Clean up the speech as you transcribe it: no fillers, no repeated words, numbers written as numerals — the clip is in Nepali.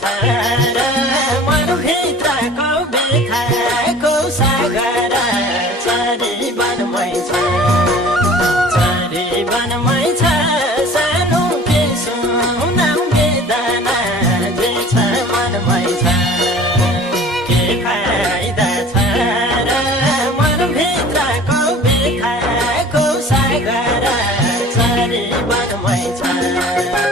छ र मनभित्रको बिथाको सागर चरी बनमै छ सानो के सुनाउ बेदना जे छ मनमै छ के फाइदा छ र मनभित्रको बिथाको सागर चरी बनमै छ